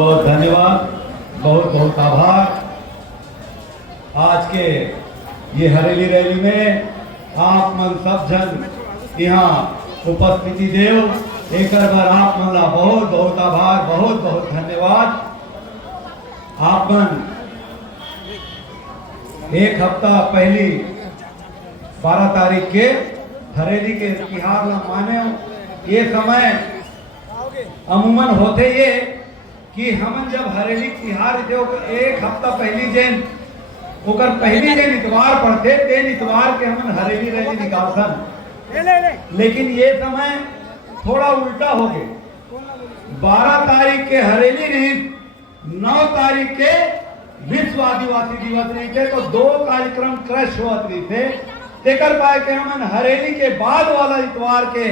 बहुत धन्यवाद, बहुत बहुत आभार। आज के ये हरेली रैली में आप मन सब जन यहाँ उपस्थिति देव एक बार आप मन ला बहुत बहुत आभार, बहुत बहुत धन्यवाद। आप मन एक हफ्ता पहली 12 तारीख के हरेली के तिहार ला माने। ये समय अमूमन होते ये कि हम जब हरेली तिहार थे एक हफ्ता पहली जेन ओकर पहली जेन इतवार पड़ते तेन इतवार के हम हरेली रैली निकालसन। लेकिन ये समय थोड़ा उल्टा हो गए। 12 तारीख के हरेली नहीं, 9 तारीख के विश्व आदिवासी दिवस रही थे, तो 2 कार्यक्रम क्रश हुआ थे। तेकर पाए के हम हरेली के बाद वाला इतवार के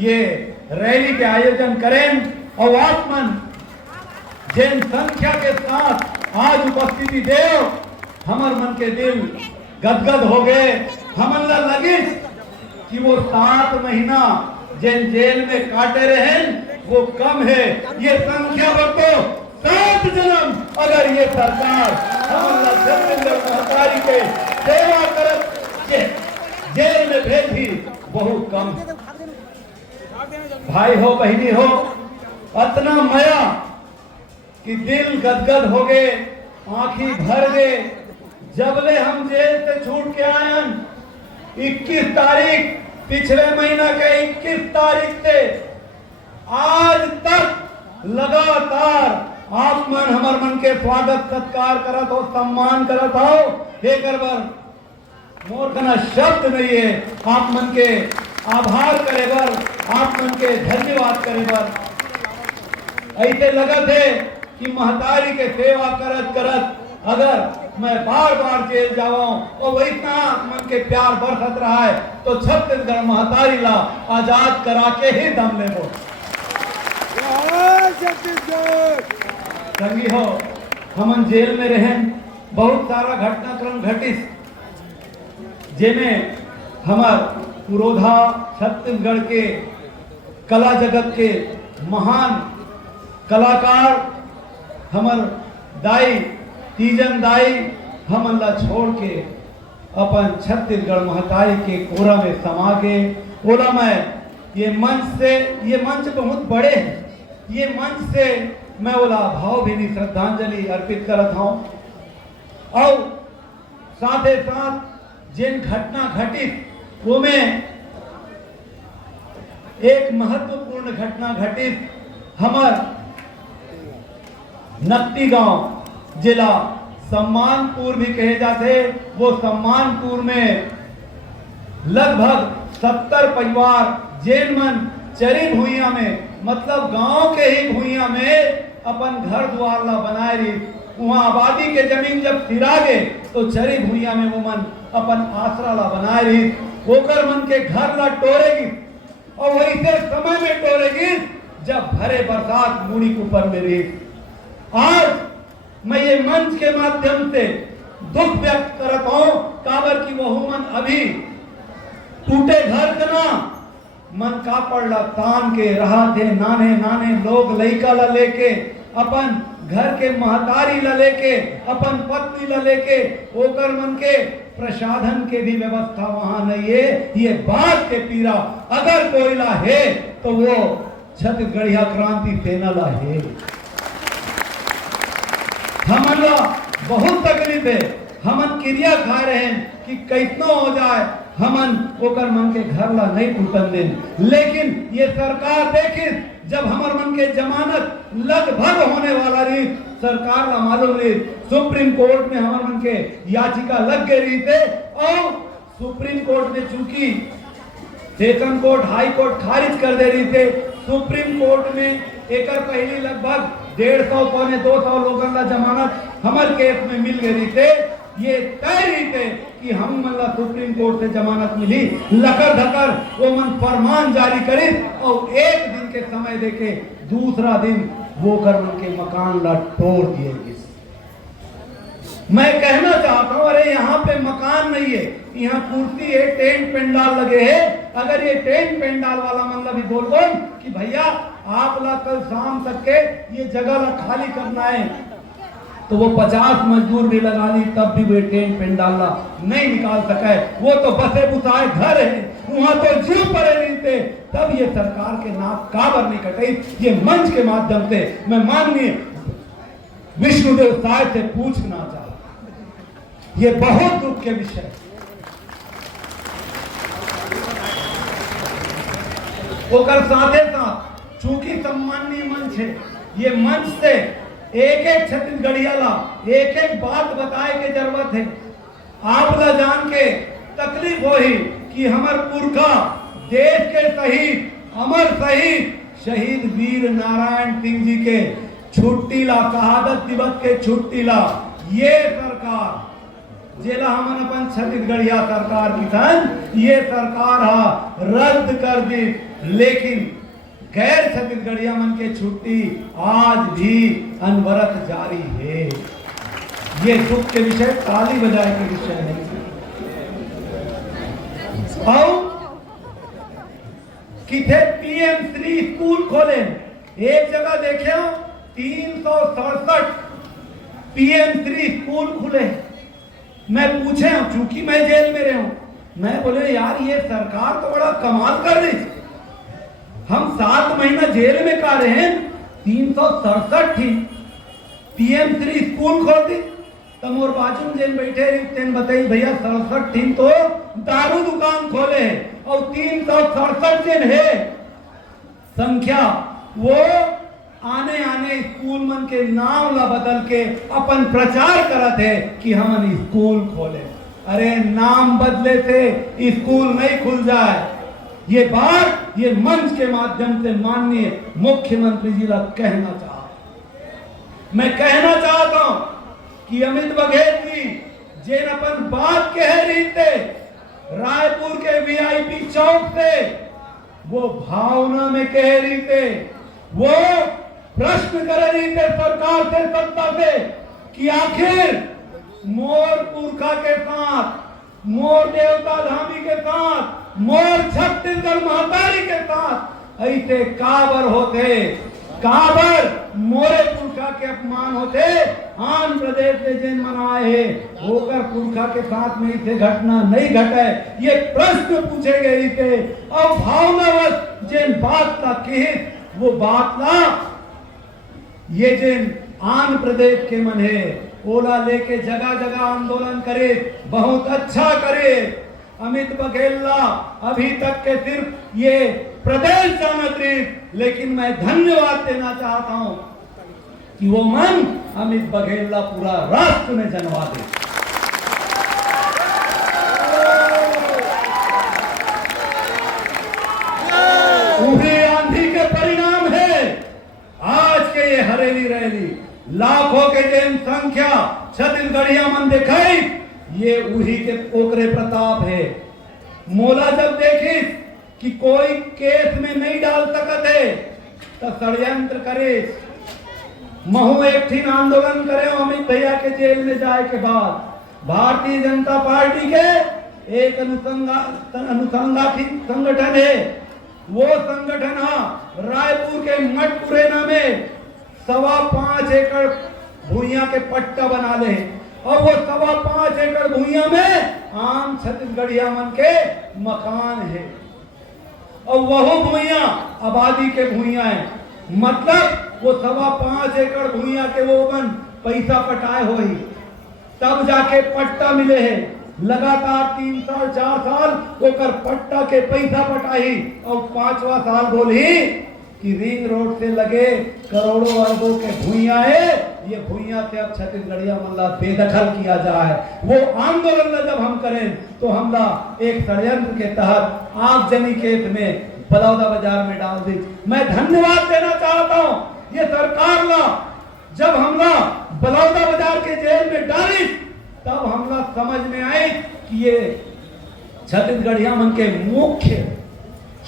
ये रैली के आयोजन करें। और आत्मन जिन संख्या के साथ आज उपस्थिति देव हमर मन के दिल गदगद हो गए। हमन ला लगी कि वो 7 महीना जिन जेल में काटे रहे वो कम है। ये संख्या बढ़ो 7 जन्म अगर ये सरकार हमन ला छत्तीसगढ़ महतारी के सेवा करत जेल में भेजी बहुत कम। भाई हो बहनी हो, इतना मया कि दिल गदगद हो गए, आंखी भर गए। जबले हम जेल से छूट के आयन 21 तारीख पिछले महीना के 21 तारीख से आज तक लगातार आप मन हमार मन के स्वागत सत्कार करत हो, सम्मान करत हो। एक बार मोर कना शब्द नहीं है आप मन के आभार करे बर, आप मन के धन्यवाद करे बर। ऐसे लगत है कि महतारी के सेवा करत करत अगर मैं बार बार जेल जाऊं और वही मन के प्यार बरसत रहा है तो छत्तीसगढ़ महतारी ला आजाद करा के ही दम ले वो। संगी हो, हम जेल में रहे, बहुत सारा घटनाक्रम घटिस जिनमें हमार पुरोधा छत्तीसगढ़ के कला जगत के महान कलाकार हमर दाई तीजन दाई हमन ला छोड़ के अपन छत्तीसगढ़ महतारी के कोरा में समा के ओला मैं ये मंच बहुत बड़े हैं। ये मंच से मैं ओला भावभीनी श्रद्धांजलि अर्पित करत हूँ। और साथ ही साथ जिन घटना घटित वो में एक महत्वपूर्ण घटना घटित हमार नकटी गांव जिला सम्मानपुर भी कहे जाते। वो सम्मानपुर में लगभग 70 परिवार जेन मन चरी भूइया में मतलब गांव के ही भूइया में अपन घर द्वार ला बनाए रही। वहां आबादी के जमीन जब फिरा गए तो चरी भूइया में वो मन अपन आसरा ला बनाए रही। ओकर मन के घर ला टोरेगी और वैसे समय में टोरेगी जब भरे बरसात मुड़ी के ऊपर में रही। आज मैं ये मंच के माध्यम से दुख व्यक्त करता हूं काबर की वह मन अभी टूटे घर कना मन का पड़ला तान के रहा थे। नाने नाने लोग लइका ला लेके अपन घर के महतारी ला लेके अपन पत्नी ला लेके ओकर मन के प्रसाधन के भी व्यवस्था वहां नहीं है। ये बात के पीरा अगर कोई ला है तो वो छत्तीसगढ़िया क्रांति सेना ला है। हमन ला बहुत तकलीफ है, हमन क्रिया खा रहे हैं कि कैसनो हो जाए हमन ओकर मन के घर ला नहीं टूटन दें। लेकिन ये सरकार देखी जब हमर मन के जमानत लगभग होने वाला रही, सरकार ला मालूम रही सुप्रीम कोर्ट में हमर मन के याचिका लग गई रही थे और सुप्रीम कोर्ट ने चूंकि सेशन कोर्ट हाई कोर्ट खारिज कर दे रही थे, सुप्रीम कोर्ट में एकर पहली लगभग 150 पौने 200 लोगन ला जमानत हमर केस में मिल गई थे। ये तय रही थे कि हम मतलब सुप्रीम कोर्ट से जमानत मिली, लकर धकर वो मन फरमान जारी करे और एक दिन के समय देके दूसरा दिन वो कर मन के मकान ला तोड़ दिए। मैं कहना चाहता हूँ अरे यहाँ पे मकान नहीं है, यहाँ कुर्सी है, टेंट पेंडाल लगे हैं। अगर ये टेंट पेंडाल वाला मतलब भी बोल दो कि भैया आप ला कल शाम तक के ये जगह ला खाली करना है, तो वो 50 मजदूर भी लगा ली तब भी वे टेंट पेंडाल नहीं निकाल सके। वो तो बसे बुसाए घर है, वहां तो जीव पड़े नहीं थे, तब ये सरकार के नाक काबर नहीं कटाई। ये मंच के माध्यम से मैं माननीय विष्णुदेव साहब से पूछना चाहता, ये बहुत दुख के विषय। ओकर साथे साथ चूंकि सम्माननीय मंच है, ये मंच से एक एक छत्तीसगढ़िया ला एक एक बात बताए के जरूरत है। आप ला जान के तकलीफ हो ही कि हमार पुरखा देश के शहीद, अमर शहीद, शहीद वीर नारायण सिंह जी के छुट्टी ला, शहादत दिवस के छुट्टी ला, ये सरकार जेला हमन अपन छत्तीसगढ़िया सरकार किसान ये सरकार हा रद्द कर दी, लेकिन गैर छत्तीसगढ़िया मन के छुट्टी आज भी अनवरत जारी है। ये दुख के विषय, ताली बजाए के विषय नहीं। और किथे पीएम श्री स्कूल खोले, एक जगह देखे 367 पीएम श्री स्कूल खुले। मैं पूछे चूंकि मैं जेल में रहा हूं, मैं बोले यार ये सरकार तो बड़ा कमाल कर रही, हम 7 महीना जेल में का रहे हैं, 367 थी पीएम श्री स्कूल खोल दी। तब मोर बाजू में जेल बैठे तेन बताई भैया 67 थी तो दारू दुकान खोले है, और 367 दिन है संख्या, वो आने आने स्कूल मन के नाम ला बदल के अपन प्रचार करत है कि हमन स्कूल खोले। अरे नाम बदले से स्कूल नहीं खुल जाए। ये बात ये मंच के माध्यम से माननीय मुख्यमंत्री जी ला कहना चाहता। मैं कहना चाहता हूं कि अमित बघेल जी जेन अपन बात कह रही थे रायपुर के वीआईपी चौक से, वो भावना में कह रही थे, वो प्रश्न कर रही थे सरकार से, सत्ता से, कि आखिर मोर पुरखा के साथ, मोर देवता धामी के साथ, मोर छत्तीसगढ़ महतारी के साथ ऐसे काबर होते, काबर मोरे पुरखा के अपमान होते। आंध्र प्रदेश से जिन मनाए होकर पुरखा के साथ में इसे घटना नहीं घटे, ये प्रश्न पूछे गए थे। और भावनावश जिन बात का कहे वो बात ना ये जिन आंध्र प्रदेश के मन है ओला लेके जगह जगह आंदोलन करे, बहुत अच्छा करे। अमित बघेल अभी तक के सिर्फ ये प्रदेश जानत रही, लेकिन मैं धन्यवाद देना चाहता हूं कि वो मन अमित बघेल पूरा राष्ट्र में जनवा दे। उन्हें आंधी के परिणाम है आज के ये हरेली रैली, लाखों के जन संख्या छत्तीसगढ़िया मन दिखाई, ये उही के ओकरे प्रताप है। मोला जब देखी कि कोई केस में नहीं डाल सकत है तो षड्यंत्र करे, महू एक ठीक आंदोलन करे अमित भैया के जेल में जाए के बाद भारतीय जनता पार्टी के एक अनुसंधान संगठन है, वो संगठन रायपुर के मठपुरेना में 5.25 एकड़ भूइया के पट्टा बना ले, और वो 5.25 एकड़ भूइया में आम छत्तीसगढ़िया मन के मकान है, और वह भूइया आबादी के भूइया है। मतलब वो 5.25 एकड़ भूइया के वो मन पैसा पटाए हो ही तब जाके पट्टा मिले है। लगातार 3 साल 4 साल ओकर पट्टा के पैसा पटाई, और 5वां साल बोली कि रिंग रोड से लगे करोड़ों अरबों के भूइया है, ये भूइया से अब छत्तीसगढ़िया मल्ला बेदखल किया जाए। वो आंदोलन जब हम करें तो हमला एक षड्यंत्र के तहत आगजनी केस में बलौदा बाजार में डाल दी। मैं धन्यवाद देना चाहता हूं ये सरकार ला, जब हमला बलौदा बाजार के जेल में डाली तब हमला समझ में आई कि ये छत्तीसगढ़िया मन के मुख्य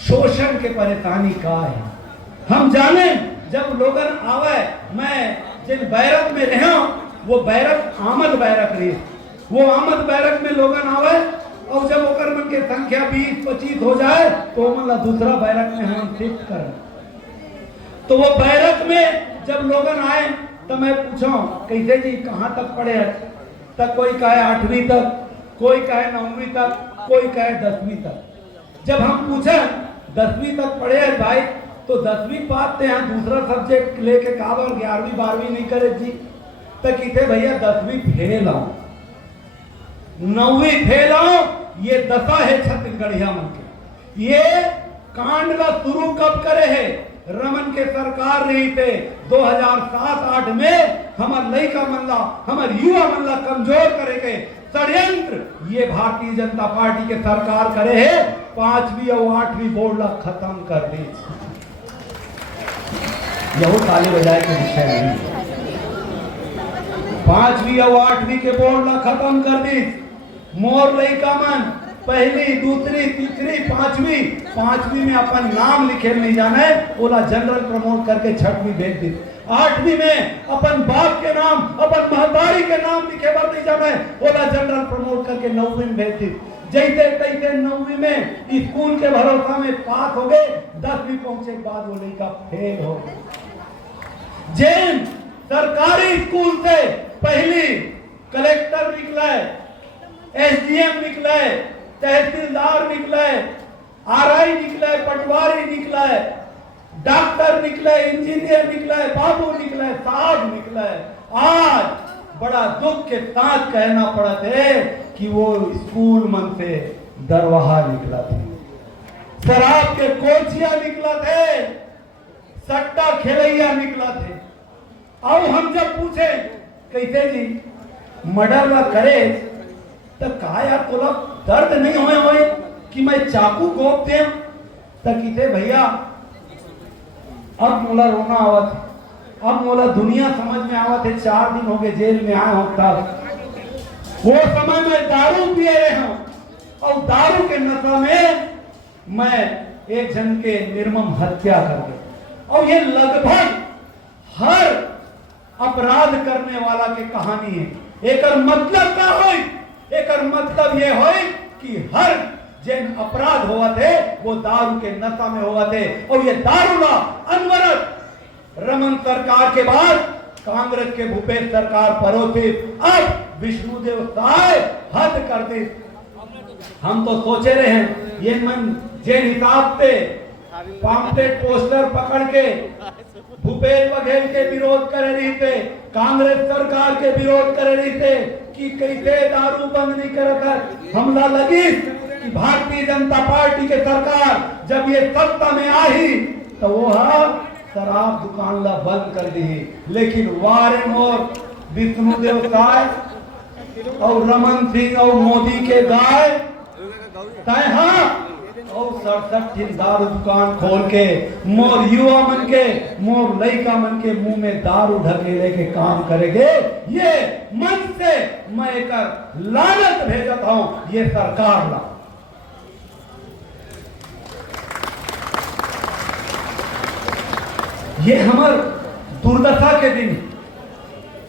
शोषण के परेशानी का है। हम जाने जब लोगन आवे, मैं जिन बैरक में रहा वो बैरक आमद बैरक रही, वो आमद बैरक में लोगन आवे, और जब ओकर मन के संख्या 20-25 हो जाए तो मतलब दूसरा बैरक में हम शिफ्ट कर। तो वो बैरक में जब लोगन आए तो मैं पूछा कैसे जी कहाँ तक पढ़े हैं, तक कोई कहे 8वीं तक, कोई कहे 9वीं तक, कोई कहे 10वीं तक। जब हम पूछे 10वीं तक पढ़े हैं भाई, तो 10वीं पास थे, यहाँ दूसरा सब्जेक्ट लेके काबर 11वीं 12वीं नहीं करे जी, तक इथे भैया 10वीं फेल आओ, 9वीं फेल आओ। ये दशा है छत्तीसगढ़िया मन के। ये कांड का शुरू कब करे है, रमन के सरकार रही थे 2007-8 में हमार लड़का मल्ला, हमार युवा मल्ला कमजोर करे के षड्यंत्र ये भारतीय जनता पार्टी के सरकार करे है। 5वीं और 8वीं बोर्ड ला खत्म कर दी। यह ताली बजाए के विषय नहीं, 5वीं और 8वीं के बोर्ड ला खत्म कर दी। मोर लड़का मन पहली, दूसरी, तीसरी, 5वीं में अपन नाम लिखे नहीं जाना है, ओला जनरल प्रमोट करके 6वीं भेज दी। 8वीं में अपन बाप के नाम, अपन महतारी के नाम लिखे बार नहीं जाना है, ओला जनरल प्रमोट करके 9वीं में भेज दी। जैसे तैसे 9वीं में स्कूल के भरोसा में पास हो गए, 10वीं पहुंचे के बाद वो लड़का फेल हो गए। जैन सरकारी स्कूल से पहली कलेक्टर निकला है, एसडीएम निकला है, तहसीलदार निकला है, आरआई निकला है, पटवारी निकला है, डॉक्टर निकला है, इंजीनियर निकला है, बाबू निकला है, साहब निकला है। आज बड़ा दुख के साथ कहना पड़ा थे कि वो स्कूल मन से दरवाहा निकला था, शराब के कोचिया निकला थे, सट्टा खेलैया निकला थे। और हम जब पूछे कैसे जी मर्डर ना करे तो कहा यार तोला दर्द नहीं होए कि मैं चाकू गोप दे, तकीते भैया अब मोला रोना आवत, अब मोला दुनिया समझ में आवत है। 4 दिन हो गए जेल में आए हो, तब वो समय में दारू पिए रहे हूं और दारू के नशा में मैं एक जन के निर्मम हत्या कर गया। और ये लगभग हर अपराध करने वाला के कहानी है। एक मतलब क्या हो, एक मतलब ये हो कि हर जिन अपराध हुआ थे वो दारू के नशा में हुआ थे। और ये दारू ना अनवरत रमन सरकार के बाद कांग्रेस के भूपेश सरकार परोसे, अब विष्णुदेव साय हद कर दे। हम तो सोचे रहे हैं ये मन जिन हिसाब से पाम्पलेट पोस्टर पकड़ के भूपेश बघेल के विरोध कर रही थे, कांग्रेस सरकार के विरोध कर रही थे कि कैसे दारू बंद नहीं करता। हमला लगी कि भारतीय जनता पार्टी के सरकार जब ये सत्ता में आई तो वो शराब दुकान ला बंद कर दी। लेकिन वारेन और विष्णुदेव साय और रमन सिंह और मोदी के गाय तय और 67 दारू दुकान खोल के मोर युवा मन के, मोर लड़का मन के मुंह में दारू ढकेले के काम करेंगे। ये मन से मैं कर लानत भेजता हूं ये सरकार ला। ये हमार दुर्दशा के दिन,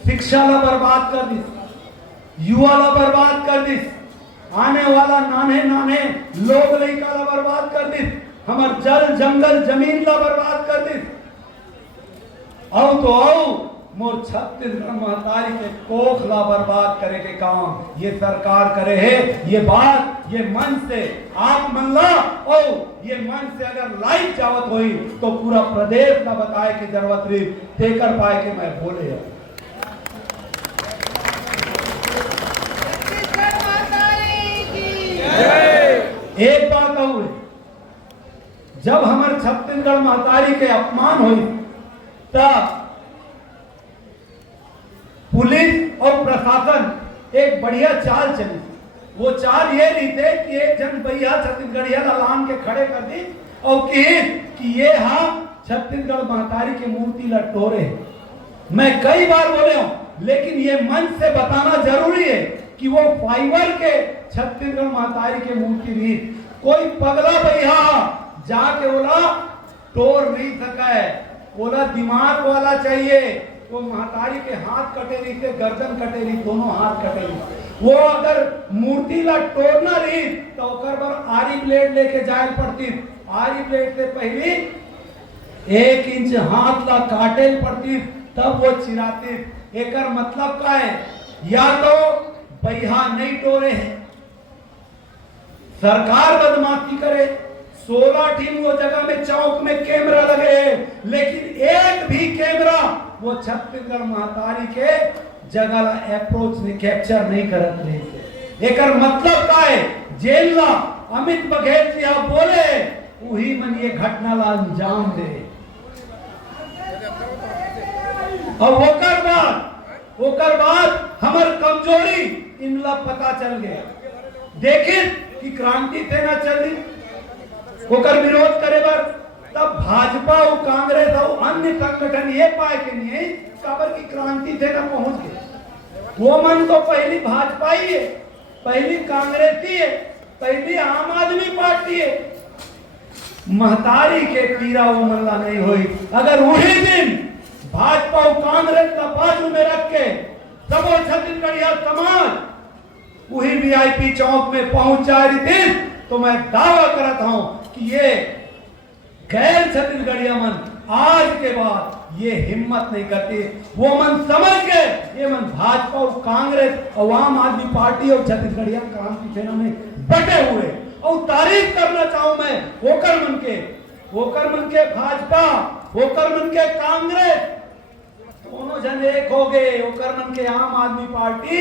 शिक्षा ला बर्बाद कर दी, युवा ला बर्बाद कर दी, आने वाला नाने नाने लोग लड़का ला बर्बाद कर दी, हमार जल जंगल जमीन ला बर्बाद कर दी। औ तो औ मोर छत्तीसगढ़ महतारी के कोख ला बर्बाद करे के काम ये सरकार करे है। ये बात ये मन से आप मन ला और ये मन से अगर लाइव जावत हुई तो पूरा प्रदेश का बताए की जरूरत रही देकर पाए के मैं बोले। एक बात और, जब हमारे छत्तीसगढ़ महतारी के अपमान हुई तब पुलिस और प्रशासन एक बढ़िया चाल चली। वो चाल ये नहीं थे कि एक जन भैया छत्तीसगढ़िया लान के खड़े कर दी और कि ये छत्तीसगढ़ महतारी की मूर्ति लटोरे। मैं कई बार बोले हूं, लेकिन ये मन से बताना जरूरी है कि वो फाइबर के छत्तीसगढ़ महतारी के मूर्ति भी कोई पगला भैया जाके बोला तोड़ नहीं सका है, बोला दिमाग वाला चाहिए। वो महतारी के हाथ कटे रही थे, गर्दन कटे रही, दोनों हाथ कटे रही। वो अगर मूर्ति ला तोड़ना रही तो ओकर पर आरी ब्लेड लेके जाए पड़ती। आरी ब्लेड से पहले 1 इंच हाथ ला काटे पड़ती तब वो चिराते। एकर मतलब का है, या तो बहिहा नहीं टोरे है, सरकार बदमाशी करे, 16 टीम वो जगह में चौक में कैमरा लगे, लेकिन एक भी कैमरा वो छत्तीसगढ़ महतारी के जगह ला अप्रोच ने कैप्चर नहीं करत रहे। एकर मतलब का है, जेल ला अमित बघेल जी आप बोले वही मन ये घटना ला अंजाम दे। और ओकर बाद हमार कमजोरी इनला पता चल गया। देखिए कि क्रांति थे ना चली ओकर विरोध करे बर, तब भाजपा और कांग्रेस और अन्य संगठन ये पाए के नहीं काबर की क्रांति थे ना पहुंच गए। वो मन तो पहली भाजपा ही है, पहली कांग्रेस ही है, पहली आम आदमी पार्टी है। महतारी के पीरा वो मल्ला नहीं हुई। अगर वही दिन भाजपा और कांग्रेस का बाजू में रख के सब छत्तीसगढ़िया समाज वही वीआईपी चौक में पहुंच जा रही थी, तो मैं दावा करता हूं कि ये गैर छत्तीसगढ़िया मन आज के बाद ये हिम्मत नहीं करती। वो मन समझ गए ये मन भाजपा और कांग्रेस और आम आदमी पार्टी और छत्तीसगढ़िया क्रांति सेना में बटे हुए। और तारीफ करना चाहूं मैं ओकर मन के भाजपा, ओकर मन के कांग्रेस, दोनों जन एक हो गए। ओकर मन के आम आदमी पार्टी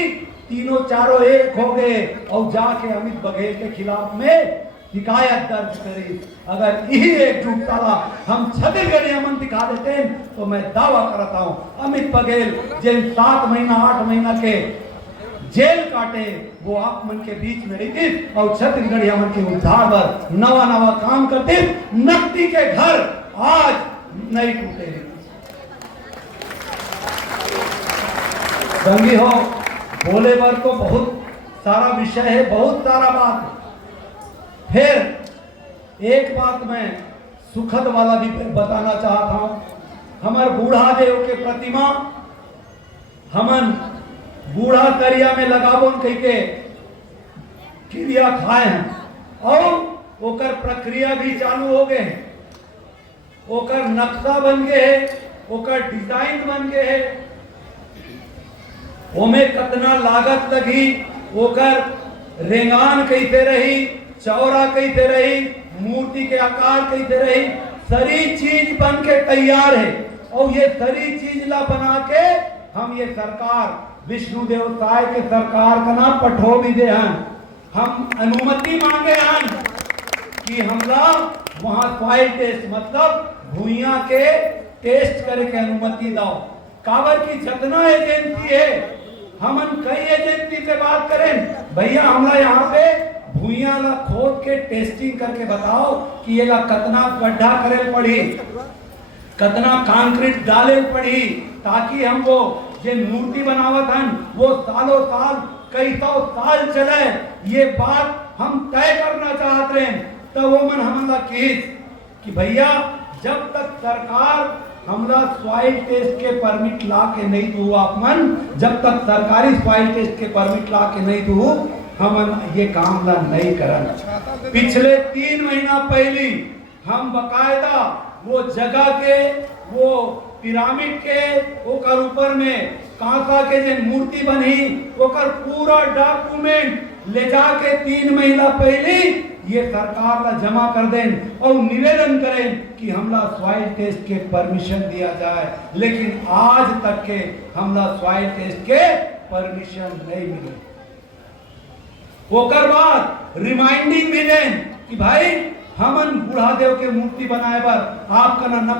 तीनों चारों एक हो गए और जाके अमित बघेल के खिलाफ में शिकायत दर्ज करी। अगर यही एकजुटता हम छत्तीसगढ़िया मन दिखा देते हैं, तो मैं दावा करता हूं अमित बघेल जिन 7 महीना 8 महीना के जेल काटे वो आप मन के बीच में रहती और छत्तीसगढ़िया मन के उद्धार पर नवा काम करते। नकदी के घर आज नहीं टूटे। संगी हो बोले बर तो बहुत सारा विषय है, बहुत सारा बात है। फिर एक बात मैं सुखद वाला भी बताना चाहता हूं। हमार बूढ़ा देव के प्रतिमा हमन बूढ़ा करिया में लगाबो कह के क्रिया खाए हैं और ओकर प्रक्रिया भी चालू हो गए हैं। ओकर नक्शा बन गए है, ओकर डिजाइन बन गए है, ओमे कितना लागत लगी, ओकर रेंगान कैसे रही, चौड़ा कैसे रही, मूर्ति के आकार कैसे रही, सारी चीज बन के तैयार है। और ये सारी चीज ला बना के हम ये सरकार विष्णुदेव साय के सरकार का नाम पठो भी दे हैं। हम अनुमति मांगे हैं कि हमला वहां सॉइल टेस्ट मतलब भूइया के टेस्ट करे के अनुमति दो। काबर की जितना एजेंसी है, हमन कई एजेंसी से बात करें, भैया हमला यहाँ पे भूइया ला खोद के टेस्टिंग करके बताओ कि ये ला कितना गड्ढा करे पड़ी, कितना कंक्रीट डाले पड़ी, ताकि हम वो जो मूर्ति बनावत हन वो सालों साल कई 100 साल चले। ये बात हम तय करना चाहते हैं। तो वो मन हमला कि भैया जब तक सरकार हमला सॉइल टेस्ट के परमिट ला के नहीं दू, आप मन जब तक सरकारी सॉइल टेस्ट के परमिट ला के नहीं दू, हम ये काम ला नहीं करन। पिछले 3 महीना पहले हम बकायदा वो जगह के वो पिरामिड के ओकर ऊपर में कांसा के जो मूर्ति बनी ओकर पूरा डॉक्यूमेंट ले जाके 3 महीना पहले ये सरकार ला जमा कर दें और निवेदन करें कि हमला सॉइल टेस्ट के परमिशन दिया जाए। लेकिन आज तक के हमला सॉइल टेस्ट के परमिशन नहीं मिले। ओकर बाद रिमाइंडिंग भी दें कि भाई हमन बूढ़ा देव के मूर्ति बनाए बर आपका ना